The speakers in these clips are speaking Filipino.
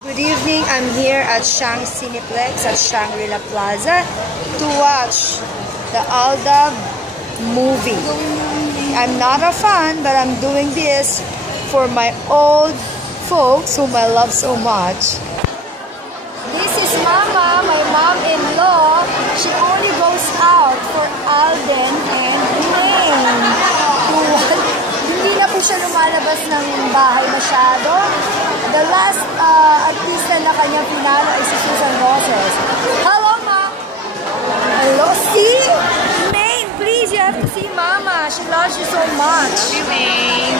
Good evening, I'm here at Shang Cineplex at Shangri-La Plaza to watch the Aldab movie. I'm not a fan, but I'm doing this for my old folks whom I love so much. This is Mama, my mom-in-law. She only goes out for Alden and Elaine. Hindi na po siya lumalabas ng bahay masyado. The last artista na kanyang pinalo ay si Susan Roses. Hello, Ma! Hello, see? Maine, please, you have to see Mama. She loves you so much. Maine.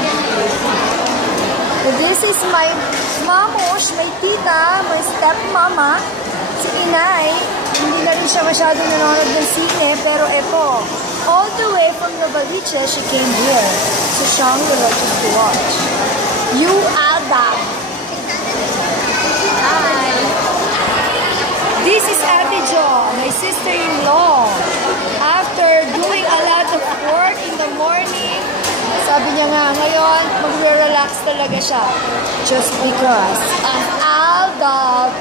This is my mamush, my tita, my stepmama. Si Inay, hindi na rin siya masyadong nanonood ng sine, pero eto, all the way from Novaliches, she came here. So Shangri-La just to watch. You Aldab. Hi. This is Ate Jo, my sister-in-law. After doing a lot of work in the morning, sabi niya nga ngayon, magre-relax talaga siya. Just because ang Aldab.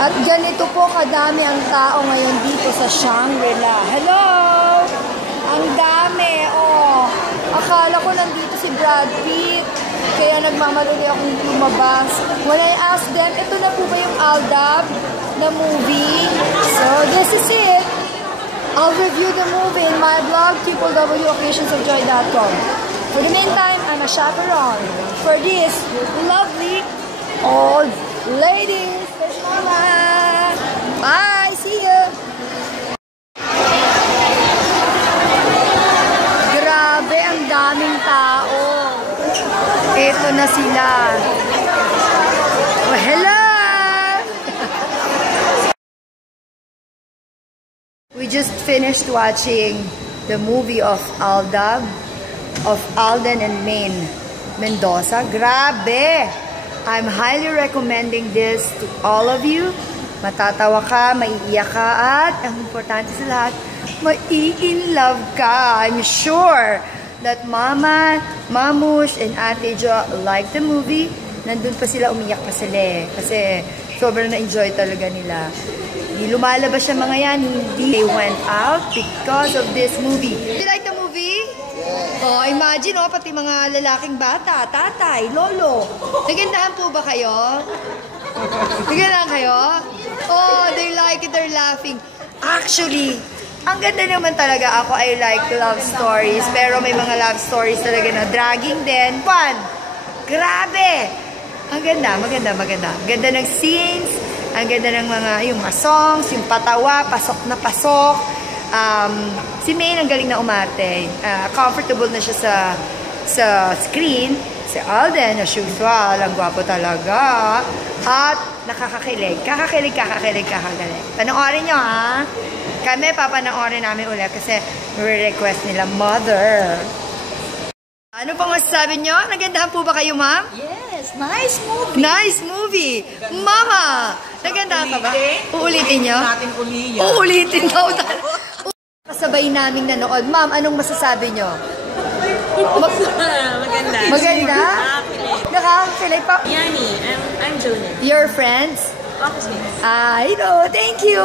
At ganito po kadami ang tao ngayon dito sa Shangri-La. Hello! Ang dami, oh. Akala ko nandito si Brad Pitt. Kaya nagmamadali akong lumabas. When I asked them, ito na po ba yung Aldab na movie? So, this is it. I'll review the movie in my blog, www.occasionsofjoy.com. For the meantime, I'm a chaperone for this lovely old ladies. There's Mama. Bye! See you! Grabe, ang daming tao. Ito na sila. Oh, hello! We just finished watching the movie of Aldab, of Alden and Maine Mendoza. Grabe! I'm highly recommending this to all of you. Matatawa ka, maiiyak ka, at ang importante sa lahat, mai-in-love ka. I'm sure that Mama, Mamush, and Ate Jo like the movie. Nandun pa sila, umiyak pa sila eh. Kasi sobrang na-enjoy talaga nila. Hindi lumalabas siya mga yan, hindi. They went out because of this movie. Do you like the movie? Yeah. Oh, imagine, oh, pati mga lalaking bata, tatay, lolo. Nagandahan po ba kayo? Nagandahan kayo? Oh, they like it, they're laughing. Actually, ang ganda naman talaga. Ako, I like love stories. Pero may mga love stories talaga na dragging din. Fun! Grabe! Ang ganda, maganda, maganda. Ganda ng scenes. Ang ganda ng yung mga songs, yung patawa, pasok na pasok. Si Maine ang galing na umarte. Comfortable na siya sa screen. Si Alden, as usual, ang gwapo talaga. At nakakakilig. Kakakilig. Panoorin nyo, ha? Kami, papanoorin namin ulit kasi re-request nila, Mother. Ano pang masasabi nyo? Nagandahan po ba kayo, ma'am? Yes, nice movie. Nice movie. Mama, nagandahan ka ba? Uulitin nyo? Uulitin daw. Kasabay naming nanood. Ma'am, anong masasabi nyo? Maganda. Maganda? Nakakakilig pa. Yani, I'm Jonah. Your friends? Office mates. I know. Thank you.